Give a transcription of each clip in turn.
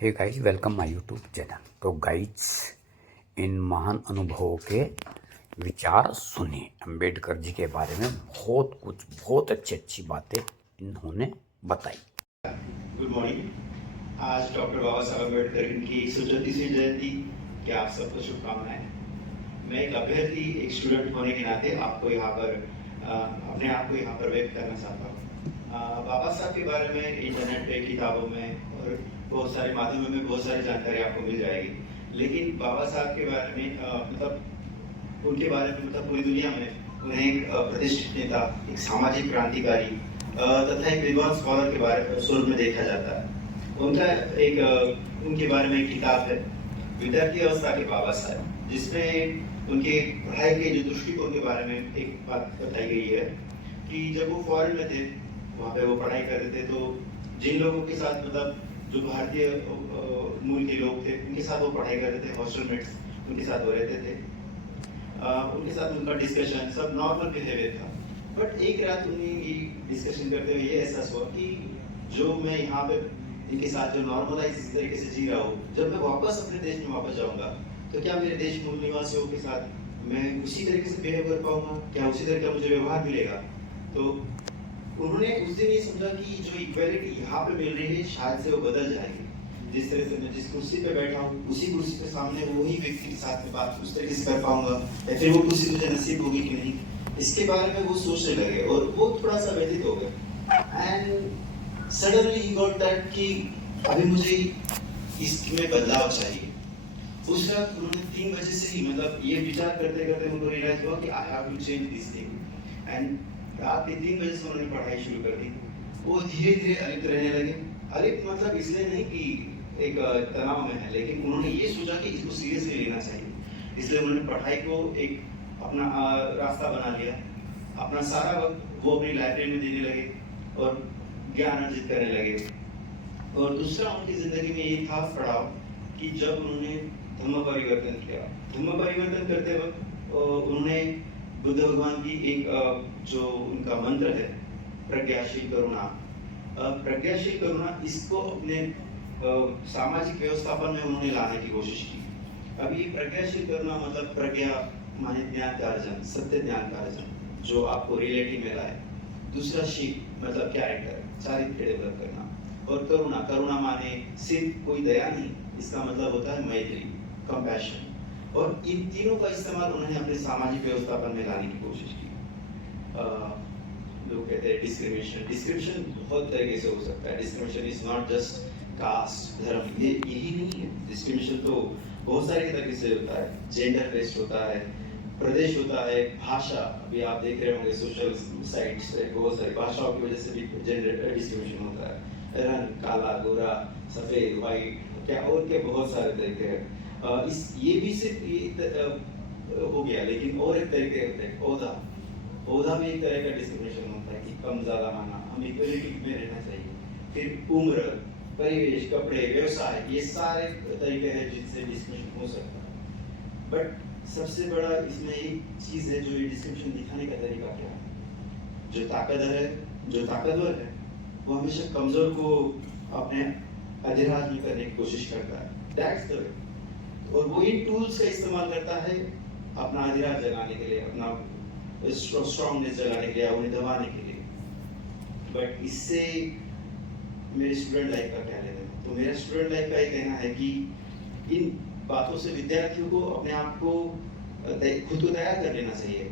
Hey guys, welcome my YouTube channel. तो guys, इन महान अनुभवों के विचार सुनिए। अंबेडकर जी के बारे में बहुत अच्छी बातें इन्होंने बताई। Good morning. आज डॉक्टर बाबा साहब अम्बेडकर की 134वीं जयंती के आप सबको शुभकामनाएं। मैं एक अभ्यर्थी, एक स्टूडेंट होने के नाते आपको यहाँ पर अपने आप को यहाँ पर व्यक्त करना चाहता हूँ। बाबा साहब के बारे में इंटरनेट पे, किताबों में और बहुत सारे माध्यमों में बहुत सारी जानकारी आपको मिल जाएगी। लेकिन बाबा साहब के बारे में उनके बारे में पूरी दुनिया में उन्हें एक प्रतिष्ठित नेता, एक सामाजिक क्रांतिकारी तथा एक विद्वान स्कॉलर के बारे स्वरूप में देखा जाता है। उनके बारे में एक किताब है, विद्यार्थी अवस्था के बाबा साहब, जिसमें उनके पढ़ाई के जो दृष्टिकोण के बारे में एक बात बताई गई है कि जब वो फॉरेन में थे, वहाँ पे वो पढ़ाई कर रहे थे, तो जिन लोगों के साथ जो भारतीय मूल के लोग थे, उनके साथ वो पढ़ाई कर रहे थे, हॉस्टलमेट्स उनके साथ वो रहते थे, उनके साथ उनका डिस्कशन सब नॉर्मल बिहेवियर था। बट एक रात उन्हें ये डिस्कशन करते हुए ये एहसास हुआ कि जो मैं यहाँ पे इनके साथ जो नॉर्मलाइज इस तरीके से जी रहा हूँ, जब मैं वापस अपने देश में वापस जाऊँगा तो क्या मेरे देश मूल निवासियों के साथ मैं उसी तरीके से बिहेव कर पाऊंगा, क्या उसी तरह का मुझे व्यवहार मिलेगा? तो उन्होंने उस दिन ये समझा कि जो इक्वालिटी यहाँ पे मिल रही है, शायद से वो बदल जाएगी। जिस तरह से मैं जिस कुर्सी पे बैठा हूँ, उसी कुर्सी पे सामने वही व्यक्ति के साथ में बात उस तरीके से कर पाऊंगा, या फिर वो कुर्सी मुझे नसीब होगी कि नहीं, इसके बारे में वो सोचने लगे और वो थोड़ा सा व्यथित हो गए। And suddenly he got that कि अभी मुझे इसमें बदलाव चाहिए। उस रात उन्होंने 3 बजे से ही ये विचार करते करते उनको रियलाइज हुआ कि I have to change this thing. And रात के 3 बजे से उन्होंने पढ़ाई शुरू कर दी। वो धीरे धीरे अलिप्त रहने लगे। अलिप्त इसलिए नहीं कि एक तनाव में है, लेकिन उन्होंने ये सोचा कि इसको सीरियसली लेना चाहिए। इसलिए उन्होंने पढ़ाई को एक अपना रास्ता बना लिया। अपना सारा वक्त वो अपनी लाइब्रेरी में देने लगे और ज्ञान अर्जित करने लगे। और दूसरा उनकी जिंदगी में ये था पड़ाव कि जब उन्होंने धर्म परिवर्तन किया। धर्म परिवर्तन करते वक्त उन्होंने बुद्ध भगवान की एक जो उनका मंत्र है, प्रज्ञाशील करुणा, प्रज्ञाशील करुणा, इसको अपने सामाजिक व्यवस्थापन में उन्होंने लाने की कोशिश की। अभी प्रज्ञाशील करुणा प्रज्ञा माने ज्ञान का अर्जन, सत्य ज्ञान का अर्जन, जो आपको रियलिटी में लाए। दूसरा शील कैरेक्टर, चारित्र्य डेवलप करना। और करुणा, करुणा माने सिर्फ कोई दया नहीं, इसका होता है मैत्री, कंपैशन। और इन तीनों का इस्तेमाल उन्होंने अपने सामाजिक व्यवस्थापन में लाने की कोशिश की। लोग कहते हैं डिस्क्रिमिनेशन बहुत तरीके से हो सकता है। Discrimination is not just caste, धर्म, ये यही नहीं है। डिस्क्रिमिनेशन तो बहुत सारे तरीके से होता है। जेंडर बेस्ड होता है, प्रदेश होता है, भाषा, अभी आप देख रहे होंगे सोशल साइट्स पे बहुत सारी भाषाओं की वजह से भी जेंडर डिस्क्रिमिनेशन होता है। रंग, काला, गोरा, सफेद, व्हाइट, क्या और क्या बहुत सारे तरीके हैं। ये भी सिर्फ ये हो गया, लेकिन और एक तरीके होते हैं। ओहदा में एक तरह का डिस्क्रिमिनेशन होता है कि कम ज्यादा माना, हम इक्वलिटी में रहना चाहिए। फिर उम्र, परिवेश, कपड़े, व्यवसाय, ये सारे तरीके हैं जिनसे डिस्क्रिमिनेशन हो सकता है। बट सबसे बड़ा इसमें एक चीज है, जो ये डिस्क्रिमिनेशन दिखाने का तरीका क्या है। जो ताकतवर है वो हमेशा कमजोर को अपने अधिराज में करने की कोशिश करता है। That's the way. और वो इन टूल्स का इस्तेमाल करता है अपना अधिराज जगाने के लिए, अपना स्ट्रॉन्गनेस जगाने के लिए, उन्हें दबाने के लिए। बट इससे मेरे स्टूडेंट लाइफ का क्या लेना है? तो मेरा स्टूडेंट लाइफ का ये कहना है कि इन बातों से विद्यार्थियों को अपने आप को खुद को तैयार कर लेना चाहिए।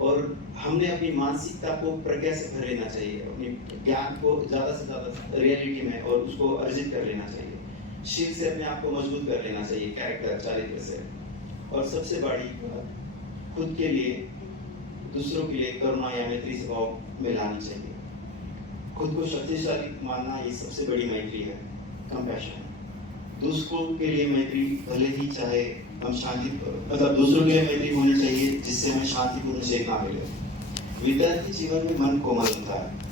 और हमने अपनी मानसिकता को प्रज्ञा से भर लेना चाहिए, अपनी ज्ञान को ज्यादा से ज्यादा रियलिटी में और उसको अर्जित कर लेना चाहिए। शील से अपने आप को मजबूत कर लेना चाहिए, कैरेक्टर, चारित्र्य से। और सबसे बड़ी बात, खुद के लिए, दूसरों के लिए करुणा या मैत्री स्वभाव में लानी चाहिए। खुद को शक्तिशाली मानना, ये सबसे बड़ी मैत्री है, कंपैशन। दूसरों के लिए मैत्री, भले ही चाहे हम शांति दूसरों के लिए मैत्री होनी चाहिए जिससे हमें शांतिपूर्ण चेतना मिले। विद्यार्थी जीवन में मन कोमल होता है।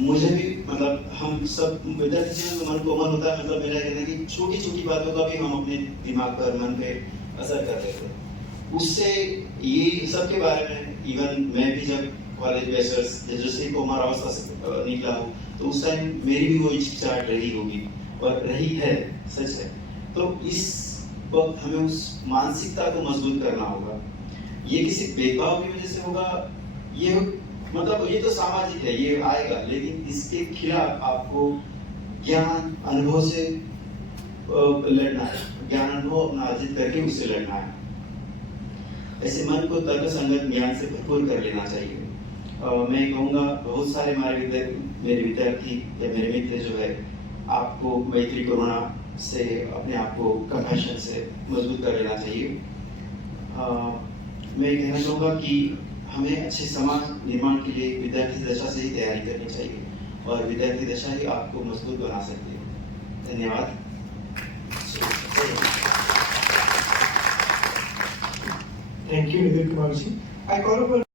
मुझे भी हम सब विद्यार्थी जीवन में मन कोमल होता है। मेरा कहना है कि छोटी छोटी बातों का भी हम अपने दिमाग पर, मन पे असर कर लेते हैं। उससे ये सब के बारे में, इवन मैं भी जब कॉलेज बैचलर्स जैसे कुमार अवस्था से निकला हूँ, तो उस टाइम मेरी भी वो हिचकिचाहट रही होगी। और रही है, सच है। तो इस वक्त हमें उस मानसिकता को मजबूत करना होगा। ये किसी भेदभाव की वजह से होगा, ये मतलब ये तो सामाजिक है, ये आएगा, लेकिन इसके खिलाफ आपको ज्ञान अनुभव से लड़ना है, ज्ञान अनुभव अपना अर्जित करके उससे लड़ना है। ऐसे मन को तर्क संगत ज्ञान से भरपूर कर लेना चाहिए। मैं कहूँगा बहुत सारे मेरे विद्यार्थी या मेरे मित्र जो है, आपको मैत्री कोरोना से अपने आप को कंपैशन से मजबूत कर लेना चाहिए। मैं कहना चाहूँगा कि हमें अच्छे समाज निर्माण के लिए विद्यार्थी दशा से ही तैयारी करनी चाहिए, और विद्यार्थी दशा ही आपको मजबूत बना सकती है। धन्यवाद। Thank you, Nidhi Kumar ji. I call upon